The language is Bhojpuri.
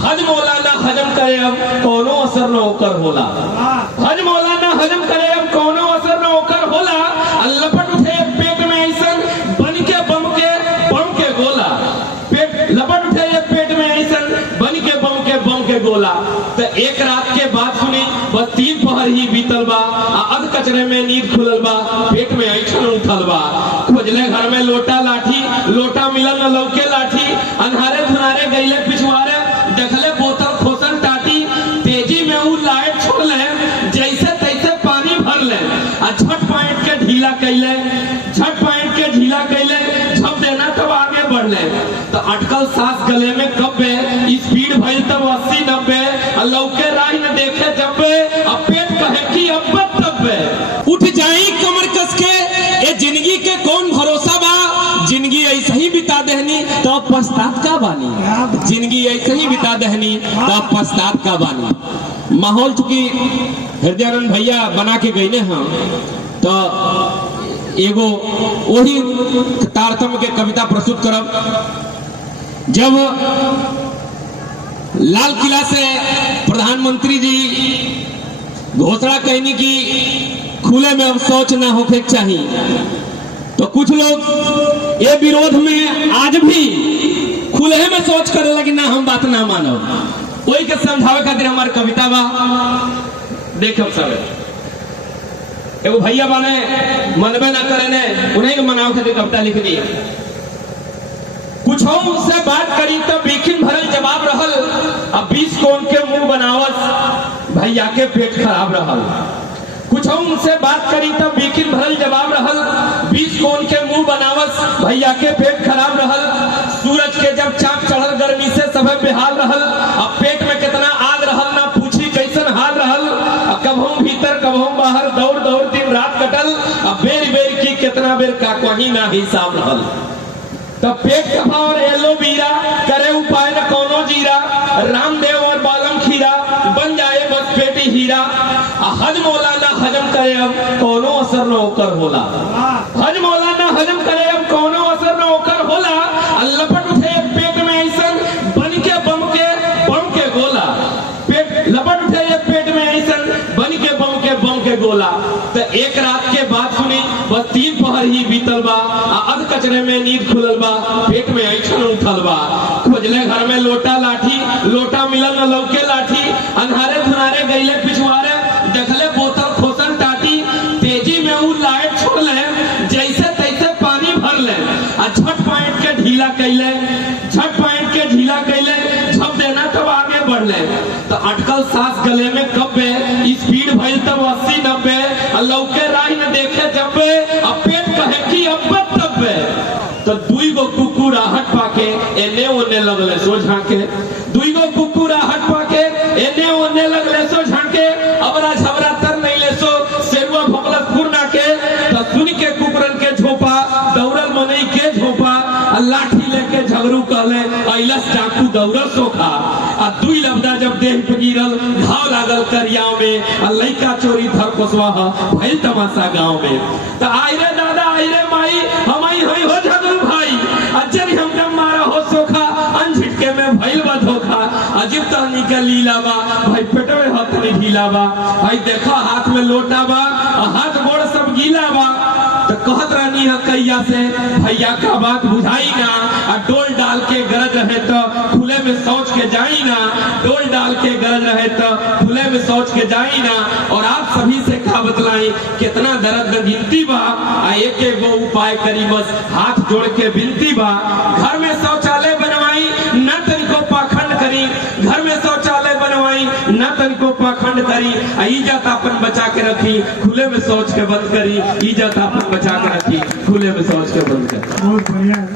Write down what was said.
हज मौलाना हजम करे अब कोनो असर न ओकर होला। हज मौलाना हजम करे अब कोनो असर न ओकर होला। लपट उठे पेट में ऐसन बन के बम के गोला। पेट लपट उठे पेट में ऐसन बन के बम के गोला। तो एक रात के बाद सुनी बस 3 पहर ही बीतल बा। अध कचरे में नींद खुलल बा। पेट में ऐठन उठल बा। खोजले घर में लोटा लाठी, लोटा मिलल न लौके लाठी। अन्हारे धुनारे गईले पिछवारे, देखले बोतल खोसन टाटी। तेजी में उ लाइट छोड़ले, जैसे तैसे पानी भर ले। झट पाइट के ढीला कैले, झट पाइट के ढीला कैले। झप देना तब आगे बढ़ले। तो अटकल सांस गले में कब्बे, स्पीड भइल तब 80-90। लौके राह न देखे जब्बे, अब पेट कहे कि अब्बे तब्बे। उठ जाई कमर कस के, ए जिंदगी के कौन भरोसा बा। जिंदगी ऐसे ही बिता देहनी तो पछतात का बानी। जिंदगी ऐसे ही बिता देहनी तो पछतात का बानी। माहौल चूंकि हृदयानंद भैया बना के गईने हैं, तो एगो वही तारतम्य के कविता प्रस्तुत करब। जब लाल किला से प्रधानमंत्री जी घोषणा कहनी कि खुले में अब शौच ना होके चाहिए, तो कुछ लोग ये विरोध में आज भी खुले में शौच करे लगे ना, हम बात ना मानो। वही के समझावे खातिर हमारी कविता बा। देखो सब एगो भैया बाने मनबे ना करे ने, उन्हें के मनाव खातिर कविता लिख दी। कुछ मुझसे बात करी तो बीखिन भरल जवाब रहल। अब 20 कोन के मुंह बनावत, भैया के पेट खराब रहल। कुछ मुझसे बात करी तो बीखिन भरल जवाब रहल। 20 कोन के मुंह बनावत, भैया के पेट खराब रहल। सूरज के जब चाप चढ़ल, गर्मी से सब बेहाल रहल। अब पेट में कितना आग रहल, ना पूछी कैसन हाल रहल। कबहू भीतर कबहू बाहर, दौड़ दौड़ दिन रात कटल। अब बेर बेर की कितना बेर का कहीं ना हिसाब रहल। तब पेट कफा और एलोवीरा, करे उपाय न कोनो जीरा। रामदेव और बालम खीरा, बन जाए बस पेटी हीरा। हज मौलाना हजम करे अब कोनो असर न ओकर होला। हज मौलाना हजम करे अब कोनो असर न ओकर होला। लपट उठे पेट में ऐसन बन के बम के गोला। पेट लपट उठे पेट में ऐसन बन के बम के गोला। तो एक रात के बाद सुनी बस 3 पहर ही बीतल बा। अध कचरे में नींद खुलल बा। पेट में ऐठन उठल बा। खोजले घर में लोटा लाठी, लोटा मिलल न लौके लाठी। अन्हारे धुनारे गईले पिछवारे, देखले बोतल खोसन टाटी। तेजी में उ लाइट छोड़ले, जैसे तैसे पानी भर ले। झट पाइट के ढीला कैले, झट पाइट के ढीला कैले। झप देना तब आगे बढ़ले। तो अटकल सांस गले में कब्बे, स्पीड भइल तब 80-90। लौके राह न देखे जब्बे, अब पेट कहे कि अब्बे तब्बे। तो दुई गो कुकुर आहट पाके एने ओने लगले सो झांके। दुई गो कुकुर आहट पाके एने ओने लगले सो झांके। अबरा झबरा तर नहीं ले सो, सेरुआ भोकलस फुरना के। तो सुन के कुकुरन के झोपा, दौड़ल मनई के झोपा। लाठी लेके झगड़ू कहले, ऐलस चाकू दौड़ल सोखा। आ दुई लबदा जब देह पे गिरल, घाव लागल करियाव में। लइका चोरी धर कोसवा भइल तमाशा गांव में। तो आई रे दादा आई रे माई, हमई होई हो झगड़ू भाई। अजर हमके मारा हो सोखा, अनझिटके में भइल बा धोखा। अजीब तहनी के लीला बा, भाई पेट में हथनी ढीला बा। भाई देखा हाथ में लोटा बा, हाथ गोड़ सब गीला बा। तो कहत रहनी है कैया से, भैया का बात बुझाई ना। डोल डाल के गरज रहे तो खुले में सोच के जाई ना। डोल डाल के गरज रहे तो खुले में सोच के जाई ना। और आप सभी से का बतलाई, कितना दर्द न गिनती बा। एक एक वो उपाय करी बस, हाथ जोड़ के बिनती बा। घर में शौचालय बनवाई, न तनिको पाखंड करी। घर में शौचालय बनवाई, न तनिको पाखंड करी। इज्जत अपन बचा के रखी, खुले में सोच के बंद करी। इज्जत अपन बचा के रखी, खुले में सोच के बंद करी। बहुत बढ़िया।